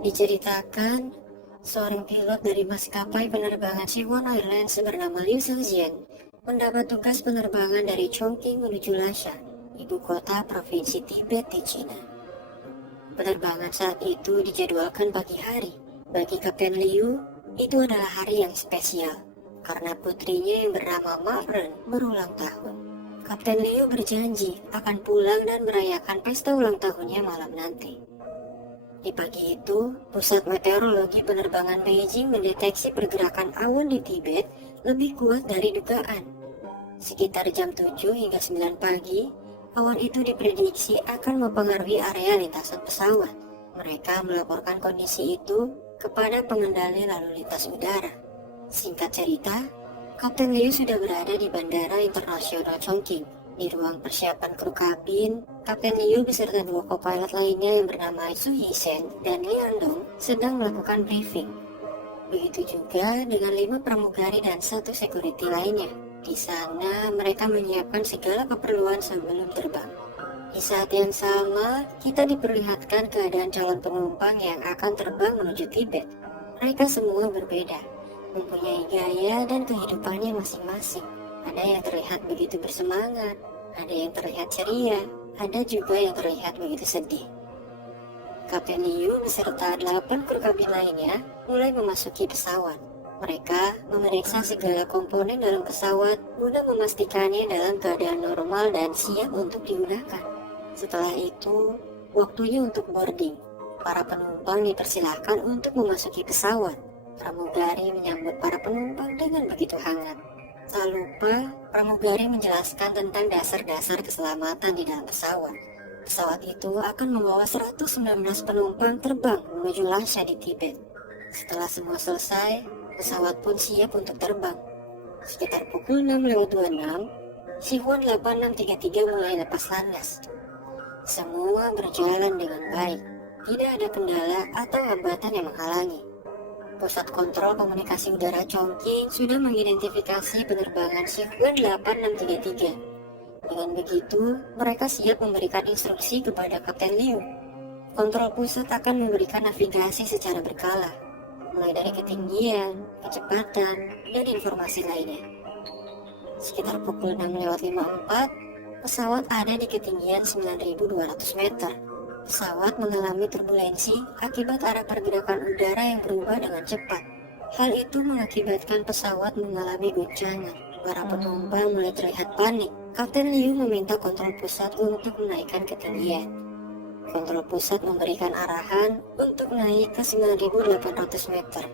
Diceritakan, seorang pilot dari maskapai penerbangan Siwon Airlines bernama Liu Xiangjian mendapat tugas penerbangan dari Chongqing menuju Lhasa, ibu kota provinsi Tibet di Cina. Penerbangan saat itu dijadwalkan pagi hari. Bagi Kapten Liu, itu adalah hari yang spesial karena putrinya yang bernama Ma Ren berulang tahun. Kapten Liu berjanji akan pulang dan merayakan pesta ulang tahunnya malam nanti. Di pagi itu, Pusat Meteorologi Penerbangan Beijing mendeteksi pergerakan awan di Tibet lebih kuat dari dugaan. Sekitar jam 7 hingga 9 pagi, awan itu diprediksi akan mempengaruhi area lintasan pesawat. Mereka melaporkan kondisi itu kepada pengendali lalu lintas udara. Singkat cerita, Kapten Liu sudah berada di Bandara Internasional Chongqing. Di ruang persiapan kru kabin, Kapten Liu beserta dua co-pilot lainnya yang bernama Su Yishen dan Liang Dong sedang melakukan briefing. Begitu juga dengan 5 pramugari dan 1 security lainnya. Di sana mereka menyiapkan segala keperluan sebelum terbang. Di saat yang sama, kita diperlihatkan keadaan calon penumpang yang akan terbang menuju Tibet. Mereka semua berbeda, mempunyai gaya dan kehidupannya masing-masing. Ada yang terlihat begitu bersemangat, ada yang terlihat ceria, ada juga yang terlihat begitu sedih. Kapten Liu beserta 8 kru kabin lainnya mulai memasuki pesawat. Mereka memeriksa segala komponen dalam pesawat guna memastikannya dalam keadaan normal dan siap untuk digunakan. Setelah itu, waktunya untuk boarding. Para penumpang dipersilahkan untuk memasuki pesawat. Pramugari menyambut para penumpang dengan begitu hangat. Tak lupa, pramugari menjelaskan tentang dasar-dasar keselamatan di dalam pesawat. Pesawat itu akan membawa 119 penumpang terbang menuju Lhasa di Tibet. Setelah semua selesai, pesawat pun siap untuk terbang. Sekitar pukul 6:26, Siwon 8633 mulai lepas landas. Semua berjalan dengan baik, tidak ada kendala atau hambatan yang menghalangi. Pusat Kontrol Komunikasi Udara Chongqing sudah mengidentifikasi penerbangan Siwon 8633. Dengan begitu, mereka siap memberikan instruksi kepada Kapten Liu. Kontrol pusat akan memberikan navigasi secara berkala, mulai dari ketinggian, kecepatan, dan informasi lainnya. Sekitar pukul 6:54, pesawat ada di ketinggian 9.200 meter. Pesawat mengalami turbulensi akibat arah pergerakan udara yang berubah dengan cepat. Hal itu mengakibatkan pesawat mengalami goncangan. Para penumpang mulai terlihat panik. Kapten Liu meminta kontrol pusat untuk menaikkan ketinggian. Kontrol pusat memberikan arahan untuk naik ke 9.800 meter.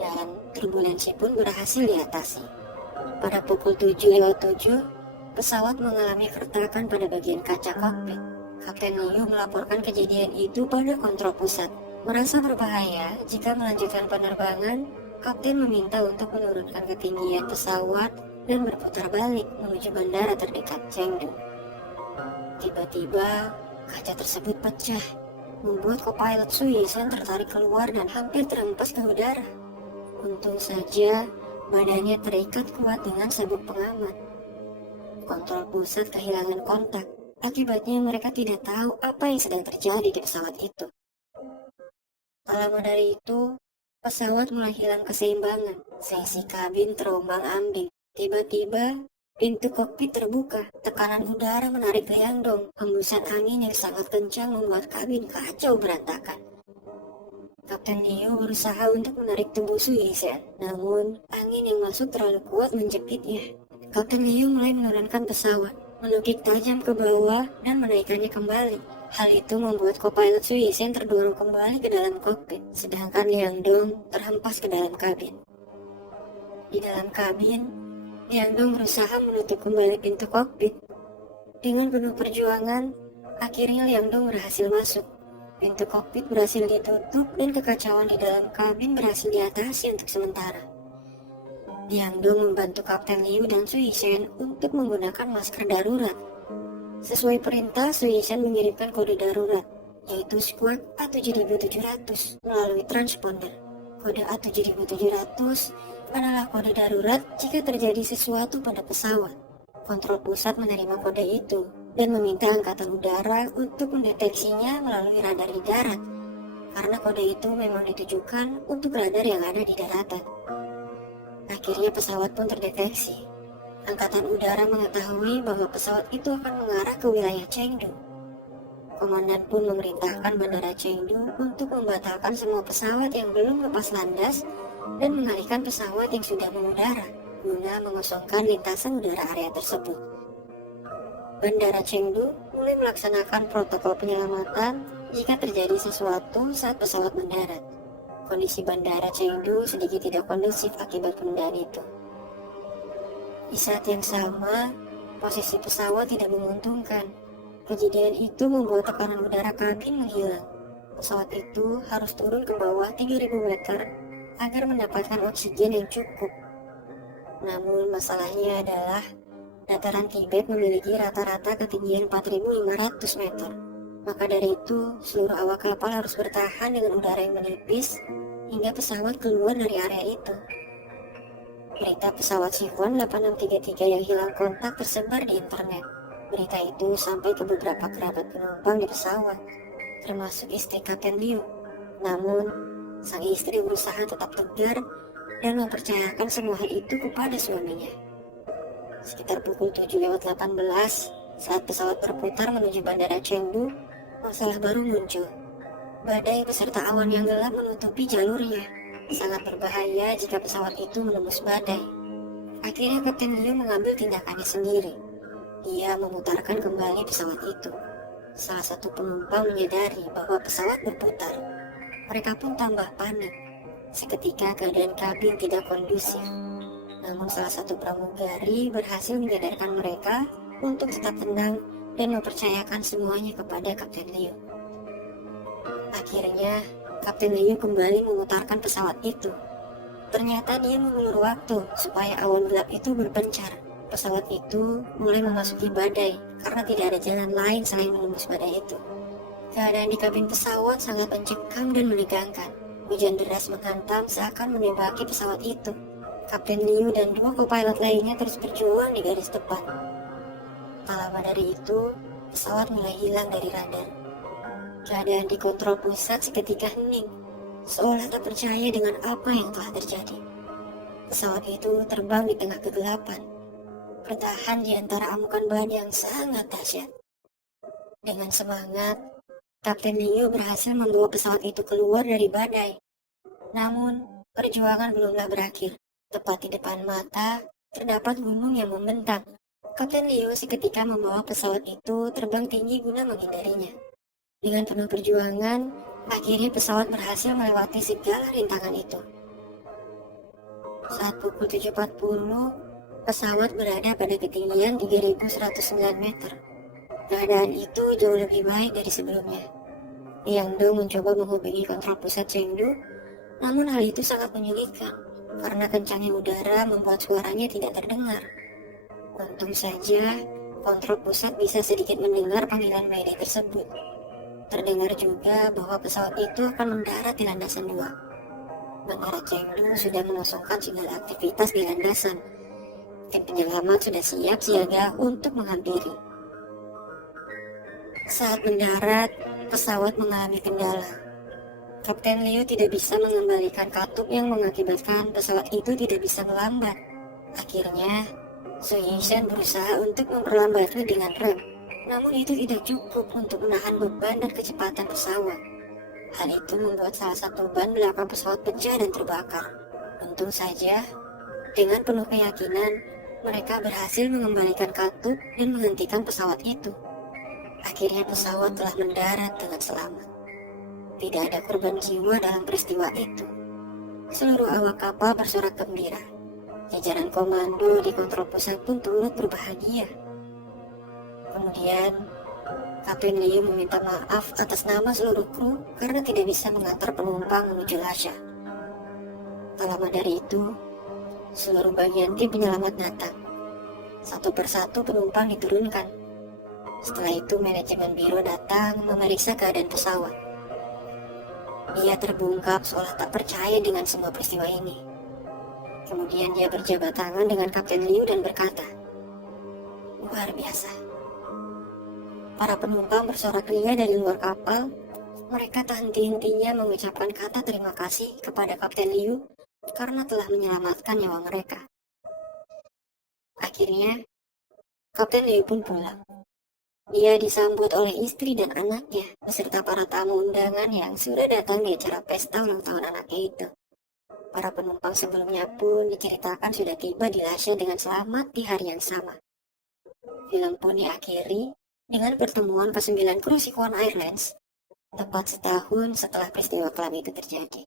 Dan turbulensi pun berhasil diatasi. Pada pukul 7:07, pesawat mengalami keretakan pada bagian kaca kokpit. Kapten Liu melaporkan kejadian itu pada kontrol pusat. Merasa berbahaya jika melanjutkan penerbangan, Kapten meminta untuk menurunkan ketinggian pesawat dan berputar balik menuju bandara terdekat, Chengdu. Tiba-tiba, kaca tersebut pecah, membuat co-pilot Su Yishen tertarik keluar dan hampir terhempas ke udara. Untung saja, badannya terikat kuat dengan sabuk pengaman. Kontrol pusat kehilangan kontak. Akibatnya mereka tidak tahu apa yang sedang terjadi di pesawat itu. Tak lama dari itu, pesawat mulai hilang keseimbangan. Seisi kabin terombang-ambing. Tiba-tiba, pintu kokpit terbuka. Tekanan udara menarik Liang Dong. Hembusan angin yang sangat kencang membuat kabin kacau berantakan. Kapten Liu berusaha untuk menarik tubuh Su Yishen, namun angin yang masuk terlalu kuat menjepitnya. Kapten Liu mulai menurunkan pesawat, menukik tajam ke bawah dan menaikkannya kembali. Hal itu membuat co-pilot Su Yishen terdorong kembali ke dalam kokpit, sedangkan Liang Dong terhempas ke dalam kabin. Di dalam kabin, Liang Dong berusaha menutup kembali pintu kokpit. Dengan penuh perjuangan, akhirnya Liang Dong berhasil masuk. Pintu kokpit berhasil ditutup dan kekacauan di dalam kabin berhasil diatasi untuk sementara. Liang Dong membantu Kapten Liu dan Su Yishen untuk menggunakan masker darurat. Sesuai perintah, Su Yishen mengirimkan kode darurat, yaitu Squawk A7700 melalui transponder. Kode A7700 adalah kode darurat jika terjadi sesuatu pada pesawat. Kontrol pusat menerima kode itu dan meminta Angkatan Udara untuk mendeteksinya melalui radar di darat. karena kode itu memang ditujukan untuk radar yang ada di daratan. Akhirnya pesawat pun terdeteksi. Angkatan Udara mengetahui bahwa pesawat itu akan mengarah ke wilayah Chengdu. Komandan pun memerintahkan Bandara Chengdu untuk membatalkan semua pesawat yang belum lepas landas dan mengalihkan pesawat yang sudah mengudara guna mengosongkan lintasan udara area tersebut. Bandara Chengdu mulai melaksanakan protokol penyelamatan jika terjadi sesuatu saat pesawat mendarat. Kondisi Bandara Chengdu sedikit tidak kondusif akibat penundaan itu. Di saat yang sama, posisi pesawat tidak menguntungkan. Kejadian itu membuat tekanan udara kabin menghilang. Pesawat itu harus turun ke bawah 3.000 meter agar mendapatkan oksigen yang cukup. Namun masalahnya adalah dataran Tibet memiliki rata-rata ketinggian 4.500 meter. Maka dari itu, seluruh awak kapal harus bertahan dengan udara yang menipis hingga pesawat keluar dari area itu. Berita pesawat Sichuan 8633 yang hilang kontak tersebar di internet. Berita itu sampai ke beberapa kerabat penumpang di pesawat, termasuk istri Kapten Liu. Namun, sang istri berusaha tetap tegar dan mempercayakan semua hal itu kepada suaminya. Sekitar pukul 7:18 saat pesawat berputar menuju Bandara Chengdu, masalah baru muncul. Badai beserta awan yang gelap menutupi jalurnya. Sangat berbahaya jika pesawat itu menembus badai. Akhirnya Kapten Liu mengambil tindakannya sendiri. Ia memutarkan kembali pesawat itu. Salah satu penumpang menyadari bahwa pesawat berputar. Mereka pun tambah panik. Seketika keadaan kabin tidak kondusif. Namun salah satu pramugari berhasil menyadarkan mereka untuk tetap tenang dan mempercayakan semuanya kepada Kapten Liu. Akhirnya, Kapten Liu kembali memutarkan pesawat itu. Ternyata dia mengulur waktu supaya awan gelap itu berpencar. Pesawat itu mulai memasuki badai karena tidak ada jalan lain selain menembus badai itu. Keadaan di kabin pesawat sangat mencekam dan menegangkan. Hujan deras menghantam seakan menembaki pesawat itu. Kapten Liu dan 2 co-pilot lainnya terus berjuang di garis depan. Tak lama dari itu, pesawat mulai hilang dari radar. Keadaan di kontrol pusat seketika hening, seolah tak percaya dengan apa yang telah terjadi. Pesawat itu terbang di tengah kegelapan, bertahan di antara amukan badai yang sangat dahsyat. Dengan semangat, Kapten Liu berhasil membawa pesawat itu keluar dari badai. Namun, perjuangan belumlah berakhir. Tepat di depan mata, terdapat gunung yang membentang. Kapten Liu seketika membawa pesawat itu terbang tinggi guna menghindarinya. Dengan penuh perjuangan, akhirnya pesawat berhasil melewati segala rintangan itu. Saat pukul 7.40, pesawat berada pada ketinggian 3.109 meter. Keadaan itu jauh lebih baik dari sebelumnya. Liang Dong mencoba menghubungi kontrol pusat Chengdu, namun hal itu sangat menyulitkan karena kencangnya udara membuat suaranya tidak terdengar. Untung saja, kontrol pusat bisa sedikit mendengar panggilan Mayday tersebut. Terdengar juga bahwa pesawat itu akan mendarat di landasan 2. Bandara Chengdu sudah mengosongkan segala aktivitas di landasan. Tim penyelamat sudah siap siaga untuk menghampiri. Saat mendarat, pesawat mengalami kendala. Kapten Liu tidak bisa mengembalikan katup yang mengakibatkan pesawat itu tidak bisa melambat. Akhirnya, Su Yishan berusaha untuk memperlambatnya dengan rem. Namun itu tidak cukup untuk menahan beban dan kecepatan pesawat. Hal itu membuat salah satu ban belakang pesawat pecah dan terbakar. Untung saja, dengan penuh keyakinan, mereka berhasil mengembalikan katup dan menghentikan pesawat itu. Akhirnya pesawat telah mendarat dengan selamat. Tidak ada korban jiwa dalam peristiwa itu. Seluruh awak kapal bersorak gembira. Jajaran komando di kontrol pusat pun turut berbahagia. Kemudian, Kapten Liu meminta maaf atas nama seluruh kru karena tidak bisa mengantar penumpang menuju Lhasa. Tak lama dari itu, seluruh bagian tim penyelamat datang. Satu persatu penumpang diturunkan. Setelah itu manajemen biro datang memeriksa keadaan pesawat. Dia terbungkap seolah tak percaya dengan semua peristiwa ini. Kemudian dia berjabat tangan dengan Kapten Liu dan berkata, "Luar biasa." Para penumpang bersorak ria dari luar kapal, Mereka tak henti-hentinya mengucapkan kata terima kasih kepada Kapten Liu karena telah menyelamatkan nyawa mereka. Akhirnya, Kapten Liu pun pulang. Dia disambut oleh istri dan anaknya beserta para tamu undangan yang sudah datang di acara pesta ulang tahun anaknya itu. Para penumpang sebelumnya pun diceritakan sudah tiba di Lasha dengan selamat di hari yang sama. Film pun diakhiri dengan pertemuan ke-9 kru Sichuan Airlines, tepat setahun setelah peristiwa kelam itu terjadi.